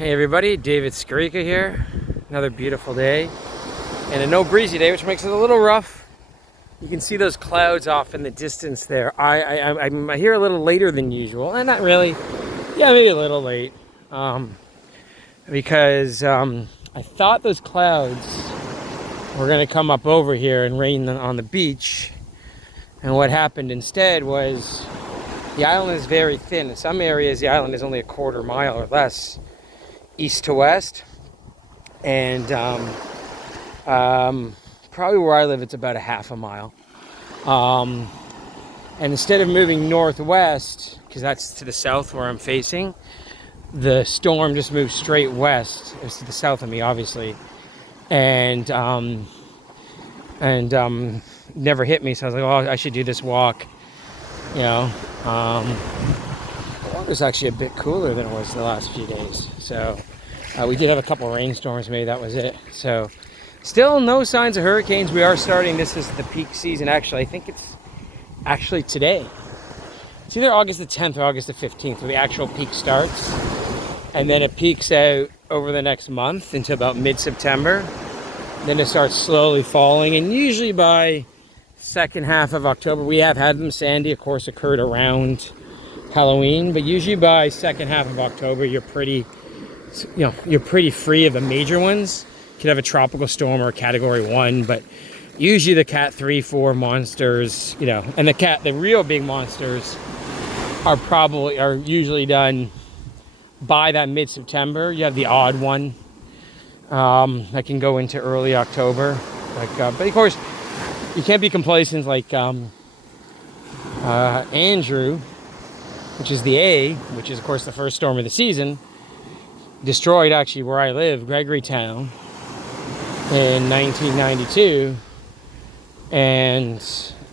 Hey everybody, David Skarika here. Another beautiful day and a no breezy day, which makes it a little rough. You can see those clouds off in the distance there. I'm here a little later than usual, and not really. Yeah, maybe a little late, because I thought those clouds were going to come up over here and rain on the beach, and what happened instead was the island is very thin. In some areas, the island is only a quarter mile or less east to west, and probably where I live it's about a half a mile, and instead of moving northwest, because that's to the south where I'm facing, the storm just moved straight west. It's to the south of me, obviously, and never hit me. So I was like, oh, I should do this walk, you know. The water's actually a bit cooler than it was the last few days, so we did have a couple of rainstorms. Maybe that was it. So still no signs of hurricanes. We are starting, this is the peak season. Actually, I think it's actually today. It's either August the 10th or August the 15th where the actual peak starts, and then it peaks out over the next month into about mid-September. Then it starts slowly falling, and usually by second half of October, we have had them. Sandy, of course, occurred around Halloween, but usually by second half of October, you're pretty free of the major ones. You could have a tropical storm or a category 1, but usually the cat 3, 4 monsters, and the real big monsters are usually done by that mid-September. You have the odd one that can go into early October, but of course you can't be complacent like Andrew, which is the A, which is of course the first storm of the season. Destroyed actually where I live, Gregorytown, in 1992, and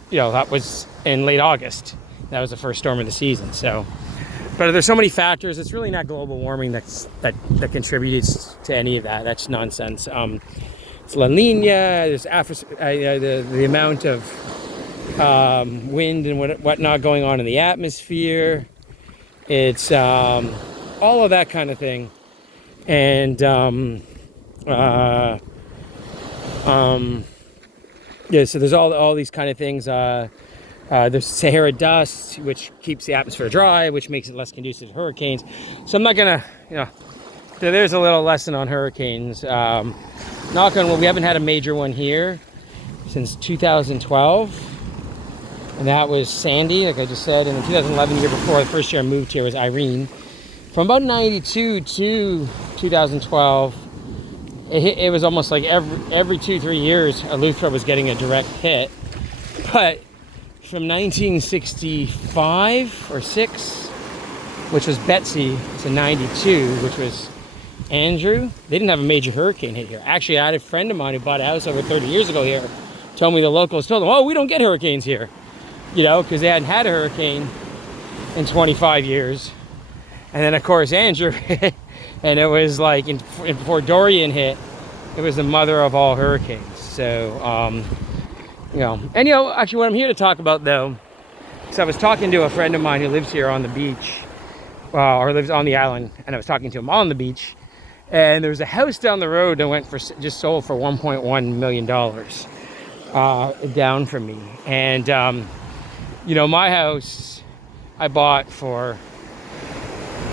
that was in late August. That was the first storm of the season. So, but there's so many factors. It's really not global warming that contributes to any of that. That's nonsense. It's La Nina. There's the amount of wind and whatnot going on in the atmosphere. It's all of that kind of thing. And so there's all these kind of things. There's Sahara dust, which keeps the atmosphere dry, which makes it less conducive to hurricanes. So I'm not gonna, there's a little lesson on hurricanes. Knock on wood, we haven't had a major one here since 2012, and that was Sandy, like I just said. And in 2011, the year before, the first year I moved here, was Irene. From about 92 to 2012, it was almost like every 2-3 years, Eleuthera was getting a direct hit. But from 1965 or 6, which was Betsy, to 92, which was Andrew, they didn't have a major hurricane hit here. Actually, I had a friend of mine who bought a house over 30 years ago here, told me the locals told him, oh, we don't get hurricanes here, because they hadn't had a hurricane in 25 years. And then, of course, Andrew hit, and it was like, before Dorian hit, it was the mother of all hurricanes. So, actually what I'm here to talk about, though, is I was talking to a friend of mine who lives here on the beach, or lives on the island, and I was talking to him on the beach, and there was a house down the road that just sold for $1.1 million down from me. And, my house, I bought for,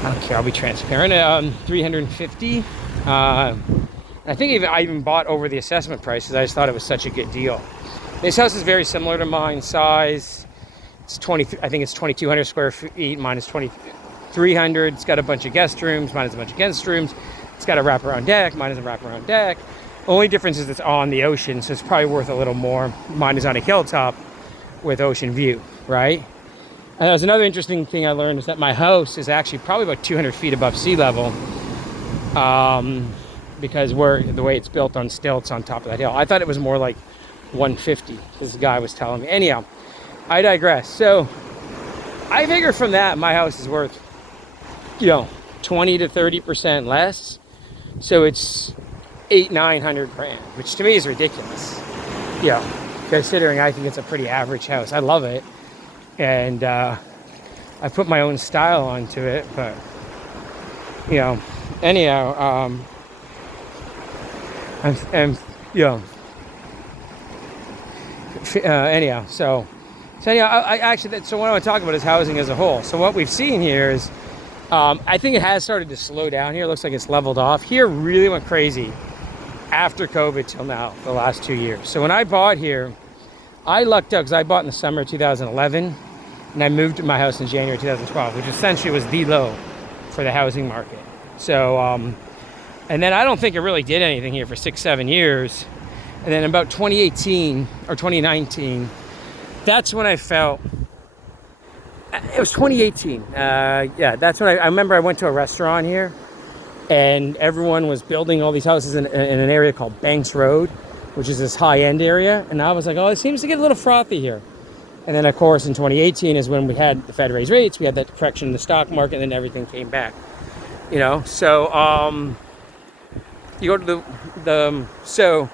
I don't care, I'll be transparent, $350. I think I even bought over the assessment price because I just thought it was such a good deal. This house is very similar to mine, size. It's I think it's 2,200 square feet. Mine is 2,300. It's got a bunch of guest rooms. Mine has a bunch of guest rooms. It's got a wraparound deck. Mine has a wraparound deck. Only difference is it's on the ocean, so it's probably worth a little more. Mine is on a hilltop with ocean view, right? And there's another interesting thing I learned, is that my house is actually probably about 200 feet above sea level, because the way it's built on stilts on top of that hill. I thought it was more like 150, this guy was telling me. Anyhow, I digress. So I figure from that, my house is worth, 20 to 30% less. So it's $800-900 grand, which to me is ridiculous. Considering I think it's a pretty average house. I love it. And I put my own style onto it, but anyhow, and you know, anyhow, so anyhow, I actually, so what I want to talk about is housing as a whole. So what we've seen here is, I think it has started to slow down here. It looks like it's leveled off. Here really went crazy after COVID till now, the last 2 years. So when I bought here, I lucked out because I bought in the summer of 2011, and I moved to my house in January 2012, which essentially was the low for the housing market. So, and then I don't think it really did anything here for 6-7 years. And then about 2018 or 2019, that's when I felt, it was 2018. Yeah, that's when I remember I went to a restaurant here and everyone was building all these houses in an area called Banks Road, which is this high-end area. And I was like, oh, it seems to get a little frothy here. And then, of course, in 2018 is when we had the Fed raise rates. We had that correction in the stock market, and then everything came back. You know, so you go to so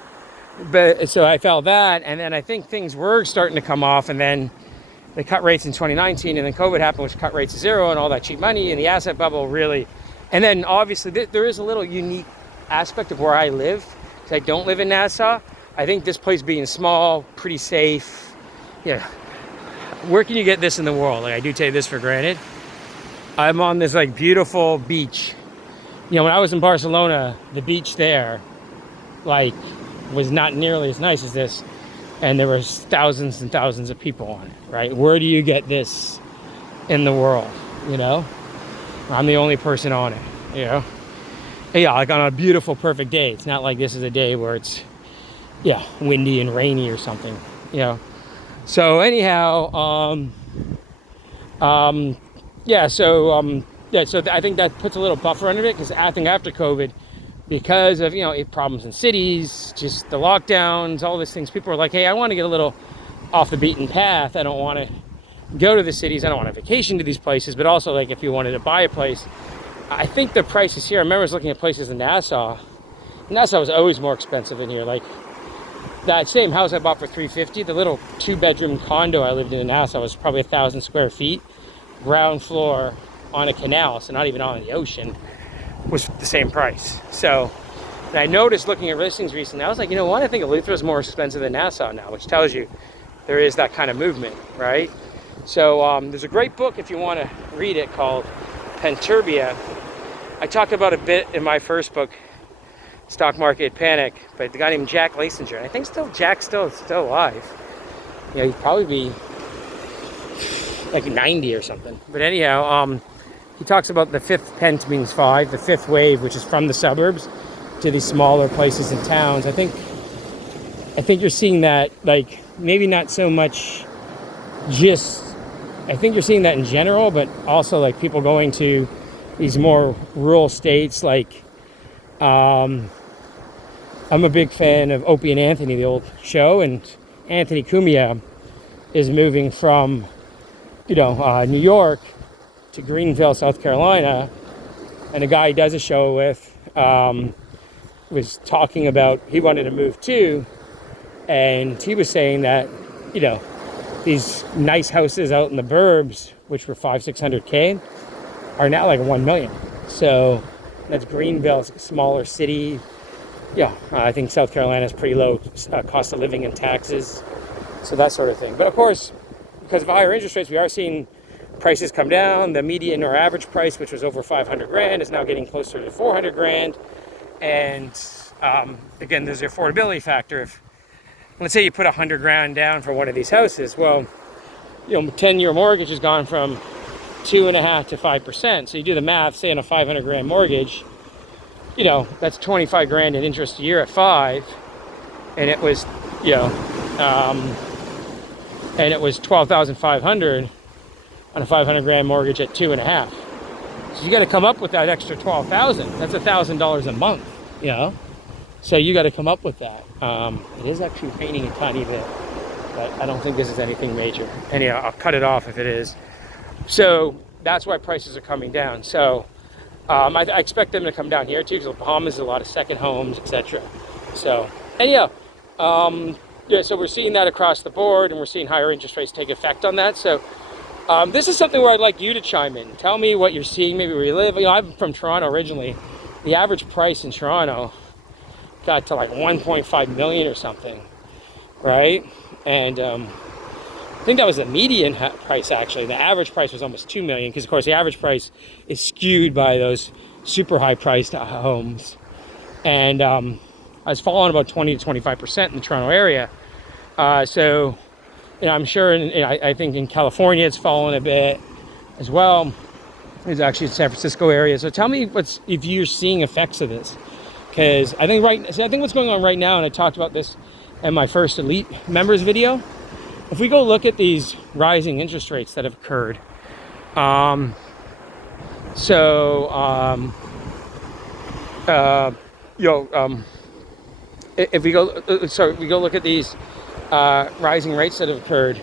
I felt that, and then I think things were starting to come off, and then they cut rates in 2019, and then COVID happened, which cut rates to zero, and all that cheap money, and the asset bubble really. And then obviously there is a little unique aspect of where I live, because I don't live in Nassau. I think this place being small, pretty safe, yeah. Where can you get this in the world? Like, I do take this for granted. I'm on this like beautiful beach. You know, when I was in Barcelona, the beach there, like, was not nearly as nice as this, and there was thousands and thousands of people on it, right? Where do you get this in the world, you know? I'm the only person on it, you know? Yeah, like on a beautiful, perfect day. It's not like this is a day where it's, yeah, windy and rainy or something, you know? So anyhow, yeah, so I think that puts a little buffer under it, because I think after COVID, because of, you know, problems in cities, just the lockdowns, all these things, people are like, hey, I want to get a little off the beaten path. I don't want to go to the cities. I don't want to vacation to these places. But also, like, if you wanted to buy a place, I think the prices here, I remember I was looking at places in Nassau. Nassau was always more expensive in here. Like, that same house I bought for $350, the little 2-bedroom condo I lived in Nassau was probably 1,000 square feet, ground floor on a canal, so not even on the ocean, was the same price. So, and I noticed looking at listings recently, I was like, you know what, I think Eleuthera is more expensive than Nassau now, which tells you there is that kind of movement, right? So there's a great book if you want to read it called Penturbia. I talked about a bit in my first book, Stock Market Panic, by the guy named Jack Lasinger. And I think Jack's still alive. You know, he'd probably be like 90 or something. But anyhow, he talks about the fifth pent means 5, the fifth wave, which is from the suburbs to these smaller places and towns. I think you're seeing that, like, maybe not so much just, I think you're seeing that in general, but also like people going to these more rural states. Like, I'm a big fan of Opie and Anthony, the old show, and Anthony Cumia is moving from, you know, New York to Greenville, South Carolina, and a guy he does a show with was talking about he wanted to move too, and he was saying that, you know, these nice houses out in the burbs, which were 500-600K, are now like 1 million. So that's Greenville, it's a smaller city. Yeah, I think South Carolina is pretty low cost of living and taxes, so that sort of thing. But of course, because of higher interest rates, we are seeing prices come down. The median or average price, which was over 500 grand, is now getting closer to 400 grand. And again, there's the affordability factor. If, let's say you put 100 grand down for one of these houses, well, you know, 10-year mortgage has gone from 2.5% to 5%. So you do the math, say on a 500 grand mortgage, you know, that's 25 grand in interest a year at 5, and it was, you know, and it was 12,500 on a 500 grand mortgage at 2.5. So you got to come up with that extra 12,000. That's $1,000 a month, you know. So you got to come up with that. It is actually raining a tiny bit, but I don't think this is anything major. Anyhow, I'll cut it off if it is. So that's why prices are coming down. So I expect them to come down here too, because the Bahamas is a lot of second homes, etc. So anyhow, yeah, so we're seeing that across the board, and we're seeing higher interest rates take effect on that. So this is something where I'd like you to chime in. Tell me what you're seeing, maybe where you live. You know, I'm from Toronto originally, the average price in Toronto got to like 1.5 million or something, right? And I think that was the median price, actually. The average price was almost 2 million, because of course the average price is skewed by those super high priced homes. And it's fallen about 20 to 25% in the Toronto area. So, I'm sure, I think in California it's fallen a bit as well. There's actually San Francisco area. So tell me if you're seeing effects of this, because I think what's going on right now, and I talked about this in my first Elite members video. If we go look at these rising interest rates that have occurred, if we go look at these rising rates that have occurred,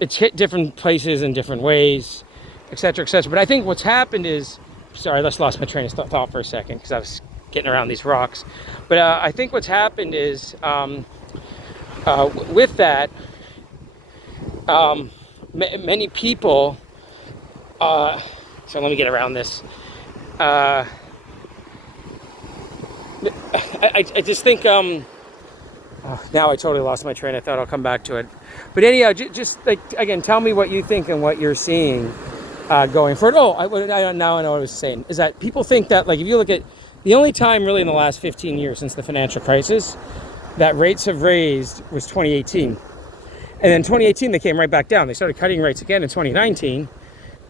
it's hit different places in different ways, etc., etc. But I think what's happened is, sorry, I just lost my train of thought for a second because I was getting around these rocks. But I think what's happened is, with that, many people. So let me get around this. I just think. Now I totally lost my train. I thought I'll come back to it. But anyhow, just like again, tell me what you think and what you're seeing going forward. Oh, now I know what I was saying. Is that people think that, like, if you look at the only time really in the last 15 years since the financial crisis that rates have raised was 2018. And then 2018, they came right back down. They started cutting rates again in 2019,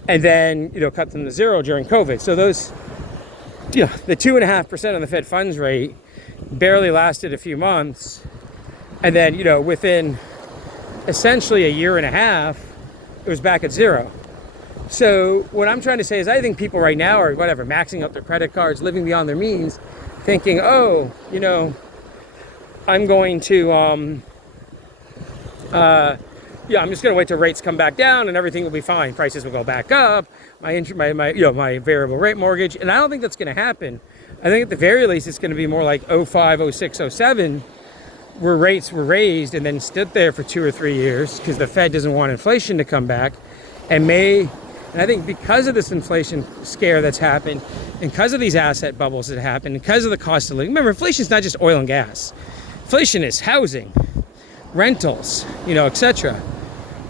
and then, cut them to zero during COVID. So those, the 2.5% on the Fed funds rate barely lasted a few months. And then, within essentially a year and a half, it was back at zero. So what I'm trying to say is I think people right now are, maxing out their credit cards, living beyond their means, thinking, I'm going to, I'm just going to wait till rates come back down and everything will be fine. Prices will go back up. My variable rate mortgage. And I don't think that's going to happen. I think at the very least, it's going to be more like 05, 06, 07, where rates were raised and then stood there for 2 or 3 years because the Fed doesn't want inflation to come back. And I think because of this inflation scare that's happened, and because of these asset bubbles that happened, because of the cost of living. Remember, inflation is not just oil and gas. Inflation is housing, rentals, etc.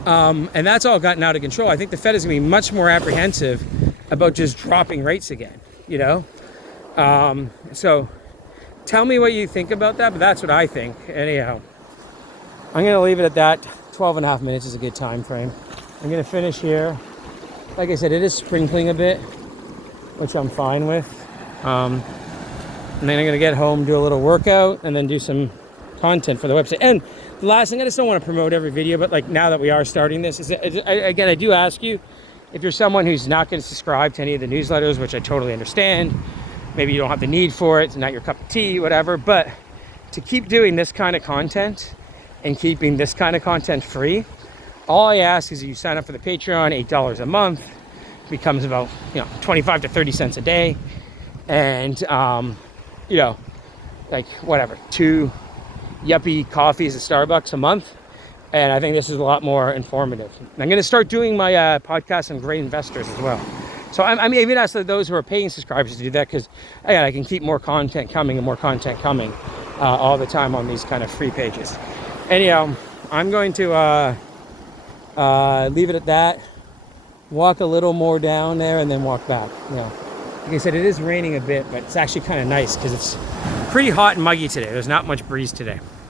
And that's all gotten out of control. I think the Fed is going to be much more apprehensive about just dropping rates again, So tell me what you think about that, but that's what I think. Anyhow, I'm going to leave it at that. 12 and a half minutes is a good time frame. I'm going to finish here. Like I said, it is sprinkling a bit, which I'm fine with. And then I'm going to get home, do a little workout, and then do some content for the website. And the last thing, I just don't want to promote every video, but like now that we are starting this, I do ask you, if you're someone who's not going to subscribe to any of the newsletters, which I totally understand, maybe you don't have the need for it, it's not your cup of tea, whatever, but to keep doing this kind of content and keeping this kind of content free, all I ask is you sign up for the Patreon, $8 a month, becomes about 25 to 30 cents a day, and 2 yuppie coffees at Starbucks a month. And I think this is a lot more informative. I'm going to start doing my podcast on great investors as well. So I'm even asking those who are paying subscribers to do that, because I can keep more content coming and more content coming all the time on these kind of free pages. Anyhow, I'm going to leave it at that. Walk a little more down there and then walk back. Like I said, it is raining a bit, but it's actually kind of nice because it's pretty hot and muggy today. There's not much breeze today.